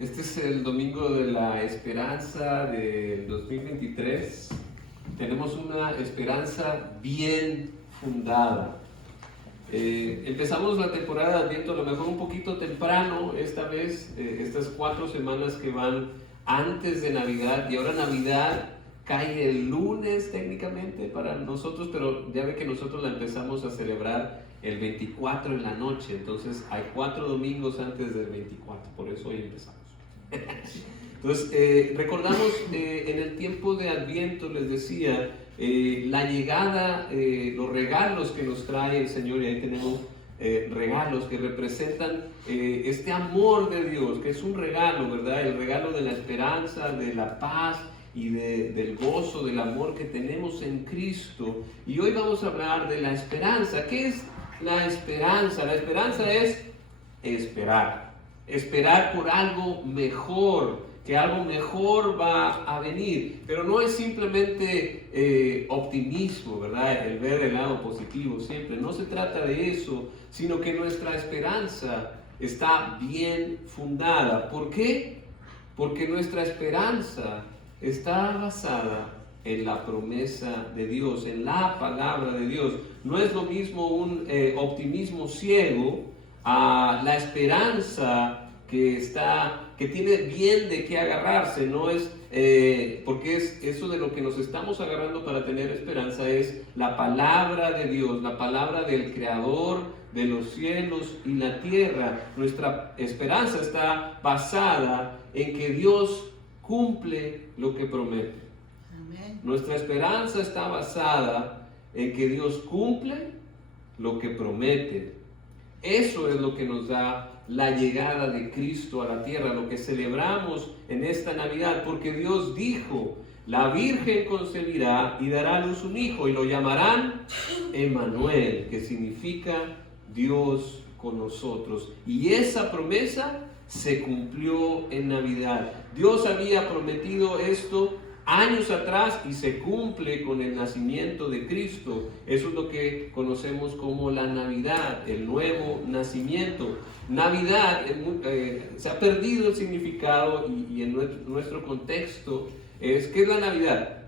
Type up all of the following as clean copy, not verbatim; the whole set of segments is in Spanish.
Este es el domingo de la esperanza del 2023. Tenemos una esperanza bien fundada. Empezamos la temporada de Adviento a lo mejor un poquito temprano, esta vez, estas 4 semanas que van antes de Navidad, y ahora Navidad cae el lunes técnicamente para nosotros, pero ya ve que nosotros la empezamos a celebrar el 24 en la noche, entonces hay 4 domingos antes del 24, por eso hoy empezamos. Entonces, recordamos en el tiempo de Adviento, les decía, la llegada, los regalos que nos trae el Señor, y ahí tenemos regalos que representan este amor de Dios, que es un regalo, ¿verdad? El regalo de la esperanza, de la paz y del gozo, del amor que tenemos en Cristo. Y hoy vamos a hablar de la esperanza. ¿Qué es la esperanza? La esperanza es esperar por algo mejor, que algo mejor va a venir, pero no es simplemente optimismo, ¿verdad? El ver el lado positivo siempre, no se trata de eso, sino que nuestra esperanza está bien fundada. ¿Por qué? Porque nuestra esperanza está basada en la promesa de Dios, en la palabra de Dios. No es lo mismo un optimismo ciego a la esperanza que tiene bien de qué agarrarse. No es porque es eso de lo que nos estamos agarrando para tener esperanza, es la palabra de Dios, la palabra del Creador de los cielos y la tierra. Nuestra esperanza está basada en que Dios cumple lo que promete. Amén. Nuestra esperanza está basada en que Dios cumple lo que promete. Eso es lo que nos da la llegada de Cristo a la tierra, lo que celebramos en esta Navidad, porque Dios dijo: la Virgen concebirá y dará a luz un hijo, y lo llamarán Emmanuel, que significa Dios con nosotros. Y esa promesa se cumplió en Navidad. Dios había prometido esto años atrás y se cumple con el nacimiento de Cristo. Eso es lo que conocemos como la Navidad, el nuevo nacimiento. Navidad, se ha perdido el significado y en nuestro contexto ¿qué es la Navidad?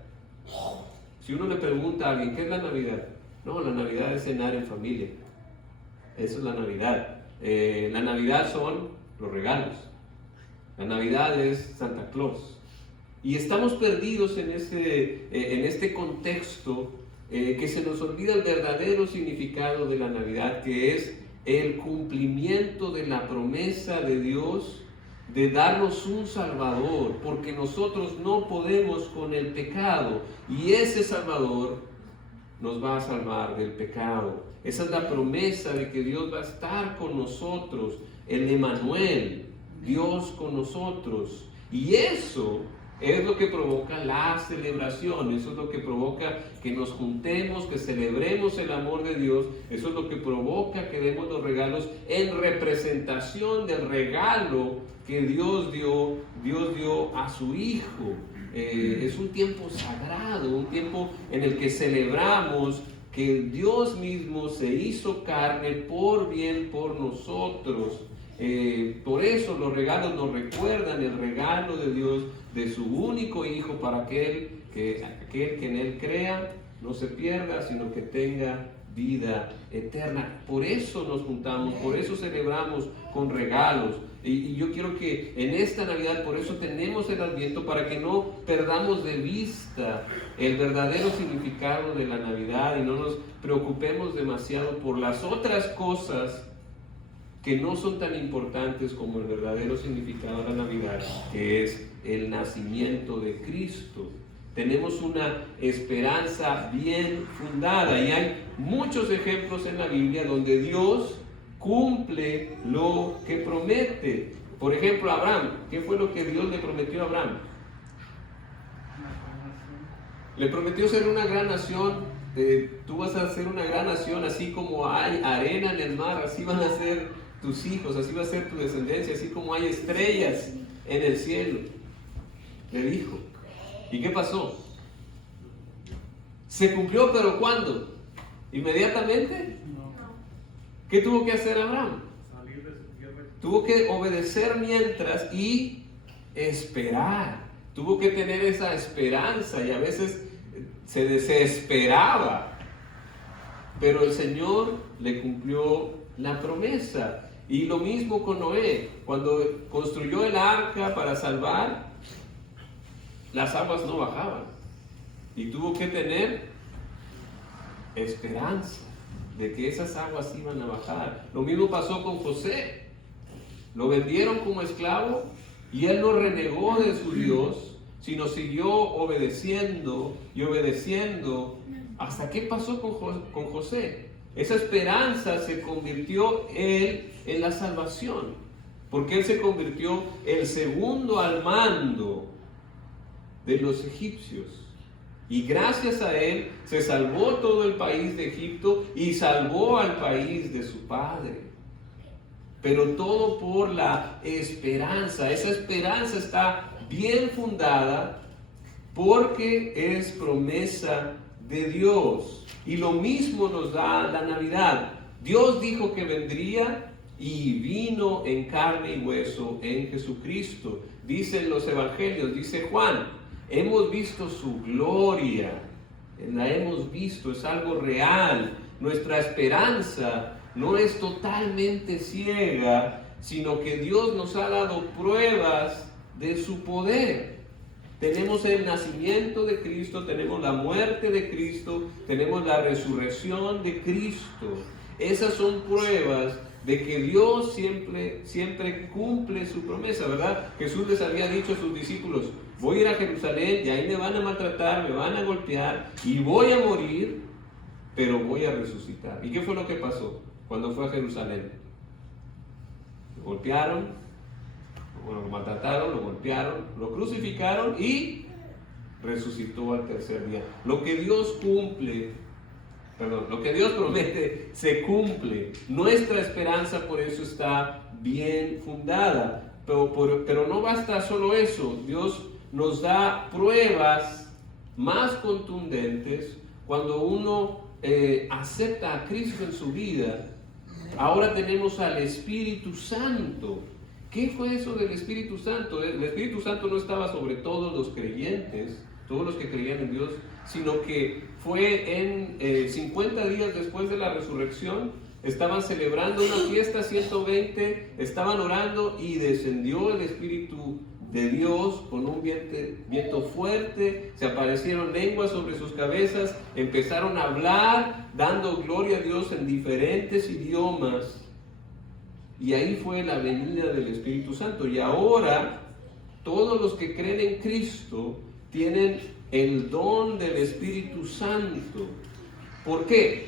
Si uno le pregunta a alguien, ¿qué es la Navidad? No, la Navidad es cenar en familia. Eso es la Navidad. La Navidad son los regalos. La Navidad es Santa Claus. Y estamos perdidos en este contexto que se nos olvida el verdadero significado de la Navidad, que es el cumplimiento de la promesa de Dios de darnos un Salvador, porque nosotros no podemos con el pecado, y ese Salvador nos va a salvar del pecado. Esa es la promesa de que Dios va a estar con nosotros, el Emmanuel, Dios con nosotros. Y eso es lo que provoca la celebración, eso es lo que provoca que nos juntemos, que celebremos el amor de Dios, eso es lo que provoca que demos los regalos en representación del regalo que Dios dio a su Hijo. Es un tiempo sagrado, un tiempo en el que celebramos que Dios mismo se hizo carne por bien por nosotros. Por eso los regalos nos recuerdan el regalo de Dios de su único Hijo, para aquel que en Él crea no se pierda, sino que tenga vida eterna. Por eso nos juntamos, por eso celebramos con regalos. Y yo quiero que en esta Navidad, por eso tenemos el Adviento, para que no perdamos de vista el verdadero significado de la Navidad y no nos preocupemos demasiado por las otras cosas que no son tan importantes como el verdadero significado de la Navidad, que es el nacimiento de Cristo. Tenemos una esperanza bien fundada, y hay muchos ejemplos en la Biblia donde Dios cumple lo que promete. Por ejemplo, Abraham. ¿Qué fue lo que Dios le prometió a Abraham? Le prometió ser una gran nación. Tú vas a ser una gran nación, así como hay arena en el mar, así van a ser tus hijos, así va a ser tu descendencia, así como hay estrellas en el cielo, le dijo. ¿Y qué pasó? Se cumplió, pero ¿cuándo? ¿Inmediatamente? No. ¿Qué tuvo que hacer Abraham? Tuvo que obedecer mientras, y esperar. Tuvo que tener esa esperanza y a veces se desesperaba. Pero el Señor le cumplió la promesa. Y lo mismo con Noé. Cuando construyó el arca para salvar, las aguas no bajaban. Y tuvo que tener esperanza de que esas aguas iban a bajar. Lo mismo pasó con José. Lo vendieron como esclavo y él no renegó de su Dios, sino siguió obedeciendo y obedeciendo. ¿Hasta qué pasó con José? Esa esperanza se convirtió él en la salvación, porque él se convirtió el segundo al mando de los egipcios. Y gracias a él se salvó todo el país de Egipto y salvó al país de su padre. Pero todo por la esperanza. Esa esperanza está bien fundada porque es promesa de Dios. Y lo mismo nos da la Navidad. Dios dijo que vendría y vino en carne y hueso en Jesucristo. Dicen los evangelios, dice Juan, hemos visto su gloria, la hemos visto, es algo real. Nuestra esperanza no es totalmente ciega, sino que Dios nos ha dado pruebas de su poder. Tenemos el nacimiento de Cristo, tenemos la muerte de Cristo, tenemos la resurrección de Cristo. Esas son pruebas de que Dios siempre cumple su promesa, ¿verdad? Jesús les había dicho a sus discípulos, voy a ir a Jerusalén y ahí me van a maltratar, me van a golpear y voy a morir, pero voy a resucitar. ¿Y qué fue lo que pasó cuando fue a Jerusalén? Lo golpearon, lo maltrataron, lo golpearon, lo crucificaron y resucitó al tercer día. Lo que Dios promete se cumple. Nuestra esperanza por eso está bien fundada. Pero no basta solo eso. Dios nos da pruebas más contundentes cuando uno acepta a Cristo en su vida. Ahora tenemos al Espíritu Santo. ¿Qué fue eso del Espíritu Santo? El Espíritu Santo no estaba sobre todos los creyentes, todos los que creían en Dios, sino que fue en 50 días después de la resurrección. Estaban celebrando una fiesta, 120, estaban orando y descendió el Espíritu de Dios con un viento fuerte, se aparecieron lenguas sobre sus cabezas, empezaron a hablar, dando gloria a Dios en diferentes idiomas. Y ahí fue la venida del Espíritu Santo. Y ahora todos los que creen en Cristo tienen el don del Espíritu Santo. ¿Por qué?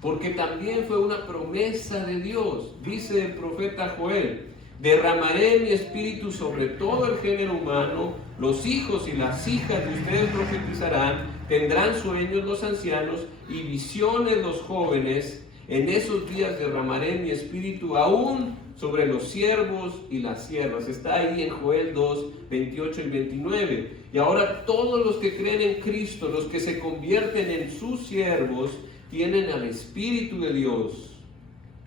Porque también fue una promesa de Dios. Dice el profeta Joel, derramaré mi espíritu sobre todo el género humano, los hijos y las hijas de ustedes profetizarán, tendrán sueños los ancianos y visiones los jóvenes. En esos días derramaré mi espíritu aún sobre los siervos y las siervas. Está ahí en Joel 2, 28 y 29. Y ahora todos los que creen en Cristo, los que se convierten en sus siervos, tienen al Espíritu de Dios.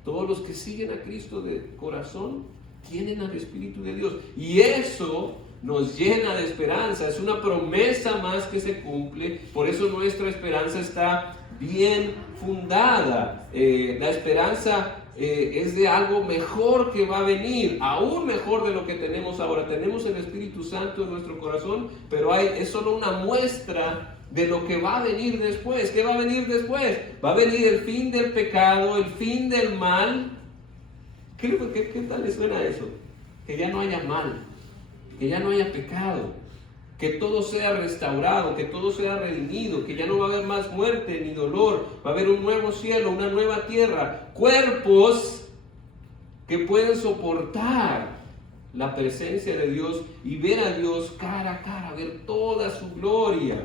Todos los que siguen a Cristo de corazón, tienen al Espíritu de Dios. Y eso nos llena de esperanza. Es una promesa más que se cumple. Por eso nuestra esperanza está bien fundada. La esperanza es de algo mejor que va a venir, aún mejor de lo que tenemos ahora. Tenemos el Espíritu Santo en nuestro corazón, pero es solo una muestra de lo que va a venir después. ¿Qué va a venir después? Va a venir el fin del pecado, el fin del mal. ¿Qué tal le suena eso? Que ya no haya mal, que ya no haya pecado, que todo sea restaurado, que todo sea redimido, que ya no va a haber más muerte ni dolor, va a haber un nuevo cielo, una nueva tierra, cuerpos que pueden soportar la presencia de Dios y ver a Dios cara a cara, ver toda su gloria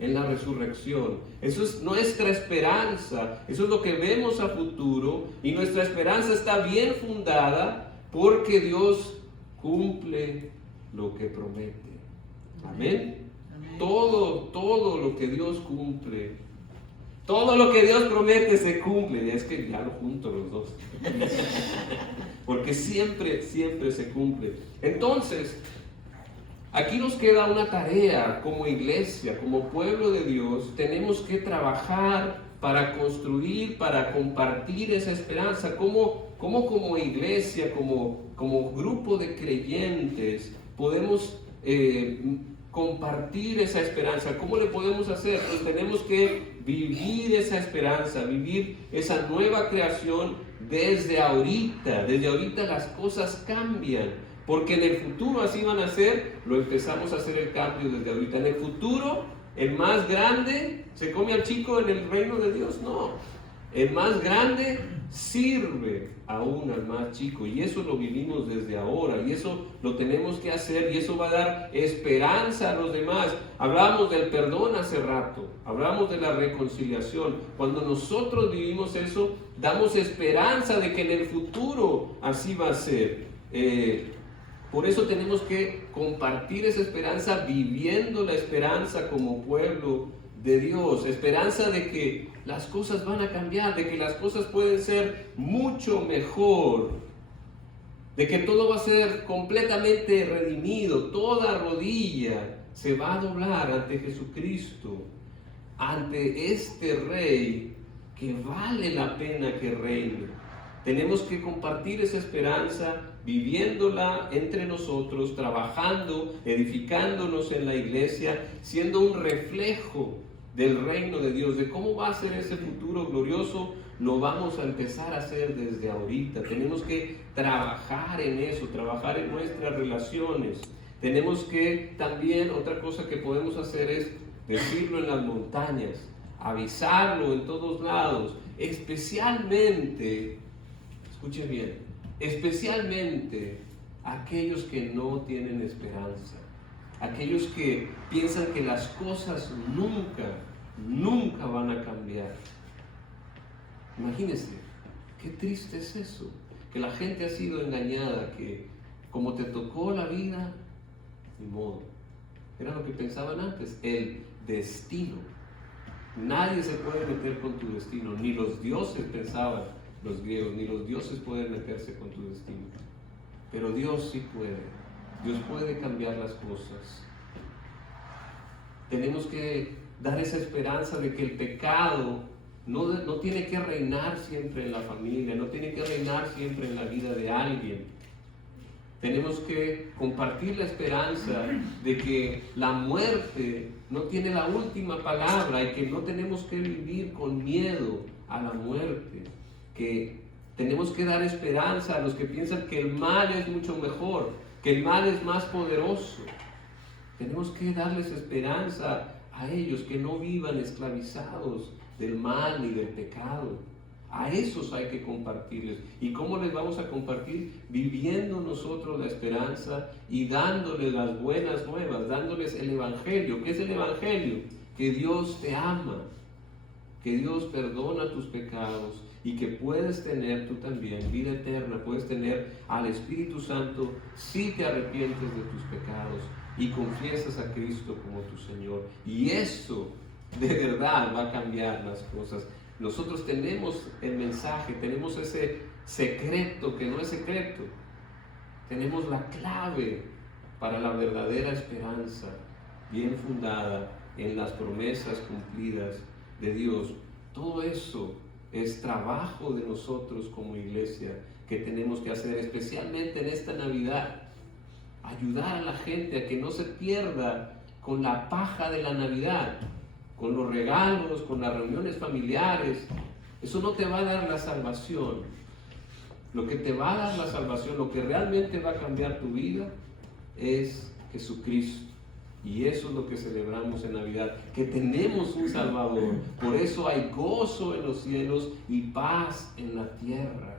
en la resurrección. Eso es nuestra esperanza, eso es lo que vemos a futuro, y nuestra esperanza está bien fundada porque Dios cumple lo que promete. Amén. Todo lo que Dios cumple, todo lo que Dios promete se cumple. Es que ya lo junto los dos. Porque siempre se cumple. Entonces, Aquí nos queda una tarea como iglesia, como pueblo de Dios. Tenemos que trabajar para construir, para compartir esa esperanza. Como iglesia, como grupo de creyentes, podemos compartir esa esperanza? ¿Cómo le podemos hacer? Pues tenemos que vivir esa esperanza, vivir esa nueva creación desde ahorita. Desde ahorita las cosas cambian. Porque en el futuro así van a ser, lo empezamos a hacer el cambio desde ahorita. En el futuro, el más grande se come al chico en el reino de Dios. No, el más grande sirve aún al más chico. Y eso lo vivimos desde ahora. Y eso lo tenemos que hacer. Y eso va a dar esperanza a los demás. Hablamos del perdón hace rato. Hablamos de la reconciliación. Cuando nosotros vivimos eso, damos esperanza de que en el futuro así va a ser. Por eso tenemos que compartir esa esperanza, viviendo la esperanza como pueblo de Dios. Esperanza de que las cosas van a cambiar, de que las cosas pueden ser mucho mejor, de que todo va a ser completamente redimido, toda rodilla se va a doblar ante Jesucristo, ante este Rey que vale la pena que reine. Tenemos que compartir esa esperanza, viviéndola entre nosotros, trabajando, edificándonos en la iglesia, siendo un reflejo del reino de Dios. De cómo va a ser ese futuro glorioso, lo vamos a empezar a hacer desde ahorita. Tenemos que trabajar en eso, trabajar en nuestras relaciones. Tenemos que también, otra cosa que podemos hacer es decirlo en las montañas, avisarlo en todos lados, especialmente, escuchen bien, especialmente aquellos que no tienen esperanza, aquellos que piensan que las cosas nunca van a cambiar. Imagínense, qué triste es eso, que la gente ha sido engañada, que como te tocó la vida, ni modo. Era lo que pensaban antes, el destino. Nadie se puede meter con tu destino, ni los dioses pensaban, los griegos, ni los dioses pueden meterse con tu destino. Pero Dios sí puede. Dios puede cambiar las cosas. Tenemos que dar esa esperanza de que el pecado no tiene que reinar siempre en la familia, no tiene que reinar siempre en la vida de alguien. Tenemos que compartir la esperanza de que la muerte no tiene la última palabra y que no tenemos que vivir con miedo a la muerte. Que tenemos que dar esperanza a los que piensan que el mal es mucho mejor, que el mal es más poderoso. Tenemos que darles esperanza a ellos, que no vivan esclavizados del mal ni del pecado. A esos hay que compartirles. ¿Y cómo les vamos a compartir? Viviendo nosotros la esperanza y dándoles las buenas nuevas, dándoles el Evangelio. ¿Qué es el Evangelio? Que Dios te ama, que Dios perdona tus pecados y que puedes tener tú también vida eterna, puedes tener al Espíritu Santo si te arrepientes de tus pecados y confiesas a Cristo como tu Señor. Y eso de verdad va a cambiar las cosas. Nosotros tenemos el mensaje, tenemos ese secreto que no es secreto. Tenemos la clave para la verdadera esperanza, bien fundada en las promesas cumplidas de Dios. Todo eso es trabajo de nosotros como iglesia que tenemos que hacer, especialmente en esta Navidad. Ayudar a la gente a que no se pierda con la paja de la Navidad, con los regalos, con las reuniones familiares. Eso no te va a dar la salvación. Lo que te va a dar la salvación, lo que realmente va a cambiar tu vida, es Jesucristo. Y eso es lo que celebramos en Navidad, que tenemos un Salvador. Por eso hay gozo en los cielos y paz en la tierra.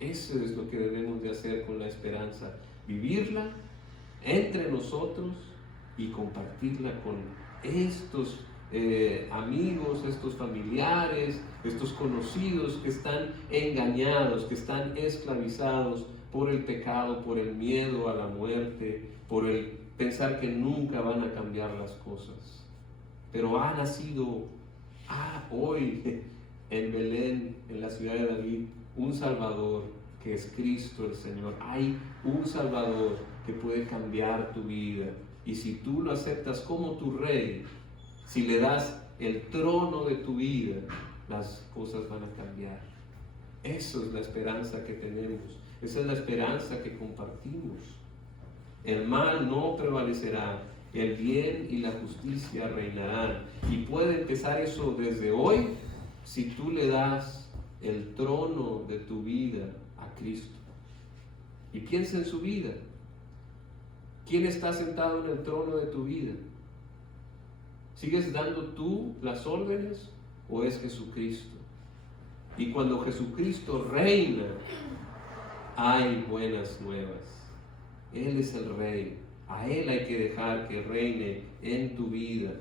Eso es lo que debemos de hacer con la esperanza. Vivirla entre nosotros y compartirla con estos amigos, estos familiares, estos conocidos que están engañados, que están esclavizados por el pecado, por el miedo a la muerte, por el pensar que nunca van a cambiar las cosas. Pero ha nacido hoy en Belén, en la ciudad de David, un Salvador que es Cristo el Señor. Hay un Salvador que puede cambiar tu vida. Y si tú lo aceptas como tu Rey, si le das el trono de tu vida, las cosas van a cambiar. Eso es la esperanza que tenemos. Esa es la esperanza que compartimos. El mal no prevalecerá, el bien y la justicia reinarán. Y puede empezar eso desde hoy si tú le das el trono de tu vida a Cristo. Y piensa en su vida. ¿Quién está sentado en el trono de tu vida? ¿Sigues dando tú las órdenes o es Jesucristo? Y cuando Jesucristo reina, hay buenas nuevas. Él es el Rey. A Él hay que dejar que reine en tu vida.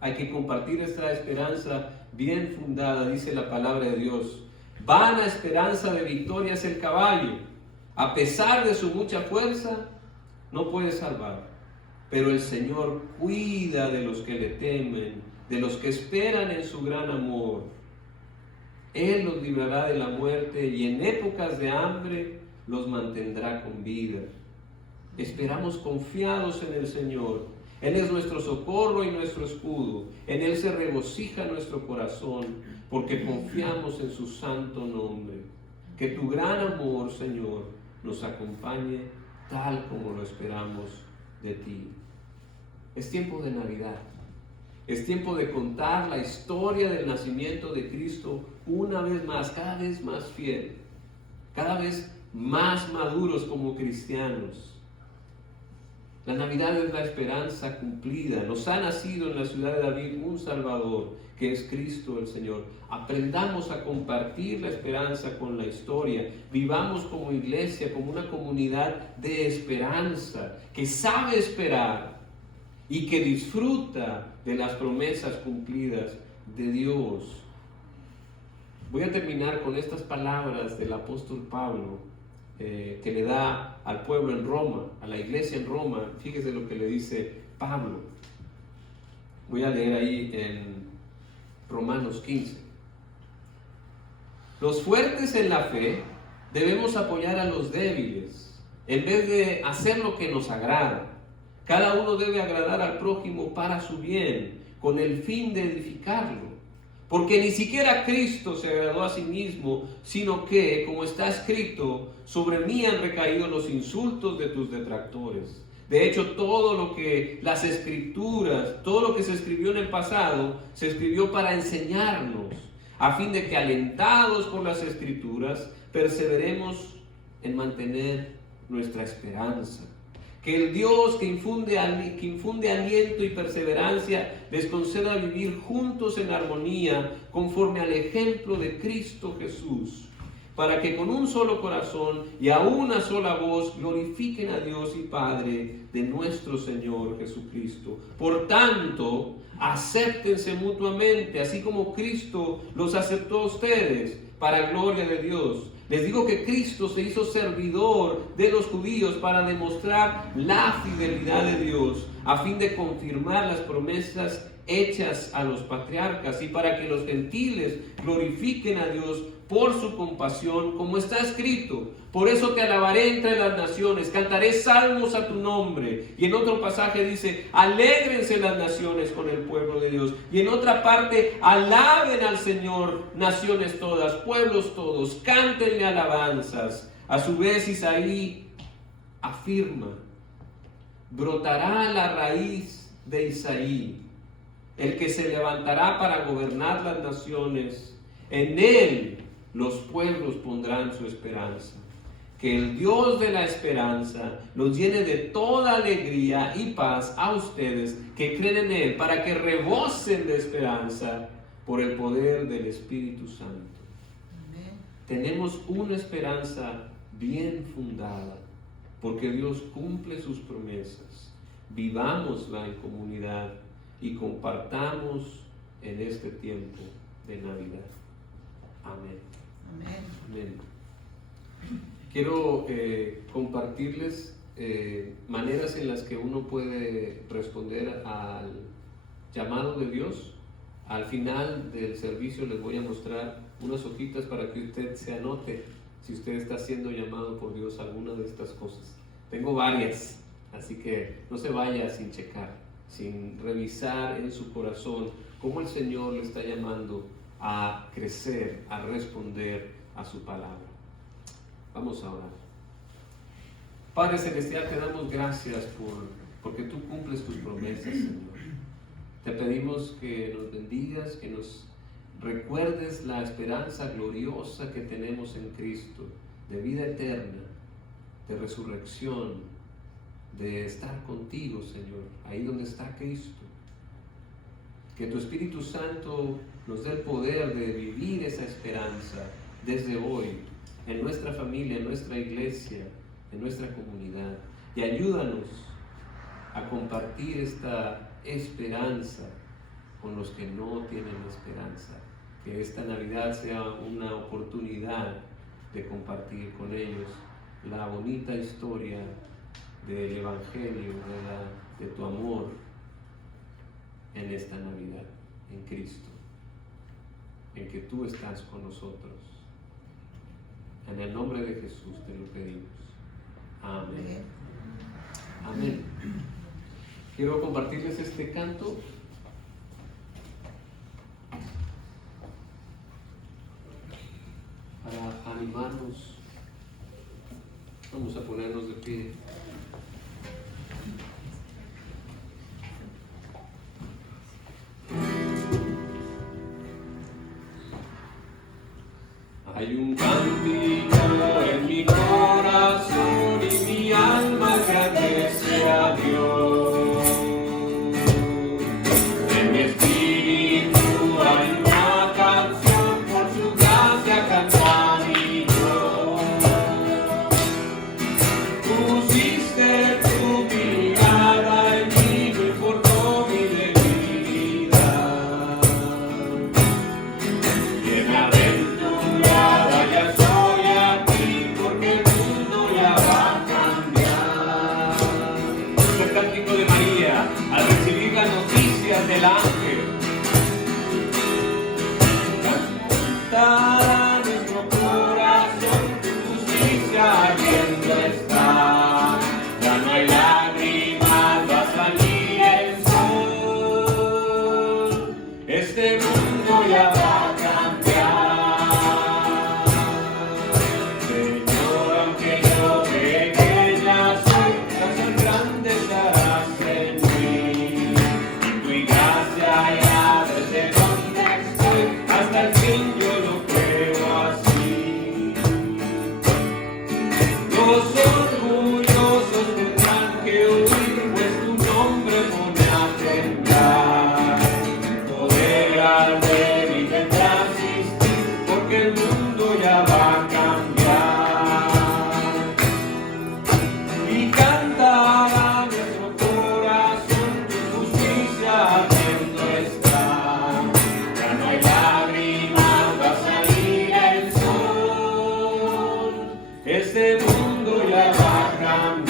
Hay que compartir esta esperanza bien fundada, dice la palabra de Dios. Vana esperanza de victoria es el caballo. A pesar de su mucha fuerza, no puede salvar. Pero el Señor cuida de los que le temen, de los que esperan en su gran amor. Él los librará de la muerte y en épocas de hambre los mantendrá con vida. Esperamos confiados en el Señor. Él es nuestro socorro y nuestro escudo. En Él se regocija nuestro corazón, porque confiamos en su santo nombre. Que tu gran amor, Señor, nos acompañe tal como lo esperamos de ti. Es tiempo de Navidad. Es tiempo de contar la historia del nacimiento de Cristo una vez más, cada vez más fiel, cada vez más maduros como cristianos. La Navidad es la esperanza cumplida. Nos ha nacido en la ciudad de David un Salvador, que es Cristo el Señor. Aprendamos a compartir la esperanza con la historia. Vivamos como iglesia, como una comunidad de esperanza, que sabe esperar y que disfruta de las promesas cumplidas de Dios. Voy a terminar con estas palabras del apóstol Pablo, que le da al pueblo en Roma, a la iglesia en Roma. Fíjese lo que le dice Pablo. Voy a leer ahí en Romanos 15. Los fuertes en la fe debemos apoyar a los débiles, en vez de hacer lo que nos agrada. Cada uno debe agradar al prójimo para su bien, con el fin de edificarlo. Porque ni siquiera Cristo se agradó a sí mismo, sino que, como está escrito, sobre mí han recaído los insultos de tus detractores. De hecho, todo lo que las Escrituras, todo lo que se escribió en el pasado, se escribió para enseñarnos, a fin de que, alentados por las Escrituras, perseveremos en mantener nuestra esperanza. Que el Dios que infunde aliento y perseverancia les conceda vivir juntos en armonía, conforme al ejemplo de Cristo Jesús, para que con un solo corazón y a una sola voz glorifiquen a Dios y Padre de nuestro Señor Jesucristo. Por tanto, acéptense mutuamente, así como Cristo los aceptó a ustedes, para gloria de Dios. Les digo que Cristo se hizo servidor de los judíos para demostrar la fidelidad de Dios, a fin de confirmar las promesas hechas a los patriarcas y para que los gentiles glorifiquen a Dios por su compasión, como está escrito: por eso te alabaré entre las naciones, cantaré salmos a tu nombre. Y en otro pasaje dice: alégrense las naciones con el pueblo de Dios. Y en otra parte: alaben al Señor naciones todas, pueblos todos, cántenle alabanzas. A su vez Isaí afirma: brotará la raíz de Isaí, el que se levantará para gobernar las naciones. En él los pueblos pondrán su esperanza. Que el Dios de la esperanza los llene de toda alegría y paz a ustedes que creen en Él, para que rebosen de esperanza por el poder del Espíritu Santo. Amén. Tenemos una esperanza bien fundada, porque Dios cumple sus promesas. Vivámosla en comunidad y compartamos en este tiempo de Navidad. Amén. Amén. Amén. Quiero compartirles maneras en las que uno puede responder al llamado de Dios. Al final del servicio les voy a mostrar unas hojitas para que usted se anote si usted está siendo llamado por Dios a alguna de estas cosas. Tengo varias, así que no se vaya sin checar, sin revisar en su corazón cómo el Señor le está llamando a crecer, a responder a su palabra. Vamos a orar. Padre Celestial, te damos gracias porque tú cumples tus promesas, Señor. Te pedimos que nos bendigas, que nos recuerdes la esperanza gloriosa que tenemos en Cristo, de vida eterna, de resurrección, de estar contigo, Señor, ahí donde está Cristo. Que tu Espíritu Santo nos dé el poder de vivir esa esperanza desde hoy, en nuestra familia, en nuestra iglesia, en nuestra comunidad. Y ayúdanos a compartir esta esperanza con los que no tienen esperanza. Que esta Navidad sea una oportunidad de compartir con ellos la bonita historia del Evangelio, de tu amor en esta Navidad, en Cristo, en que tú estás con nosotros. En el nombre de Jesús te lo pedimos. Amén. Amén. Quiero compartirles este canto. Para animarnos, vamos a ponernos de pie. Hay un cántico en mi corazón y mi alma agradece a Dios. En mi espíritu hay una canción por su gracia cantar y yo. Pusiste tu mirada en mí, no importó mi debilidad. Bienaventurada ya soy aquí, porque el mundo ya va a cambiar. Es el cántico de María al recibir las noticias del ángel. Cantará nuestro corazón, tu justicia ardiendo está. Ya no hay lágrimas, va a salir el sol. Este mundo ya va a cambiar. Señor, aunque yo pequeña soy, cosas grandes harás en mí. Tu gracia ya desde donde estoy, hasta el fin yo lo creo así. Los orgullosos tendrán que huir, pues tu nombre pone a temblar. Poder al débil tendrá asistir, porque el mundo ya va a cambiar. Y cantará nuestro corazón, tu justicia ardiendo está. Ya no hay lágrimas, va a salir el sol. Este mundo ya va a cambiar.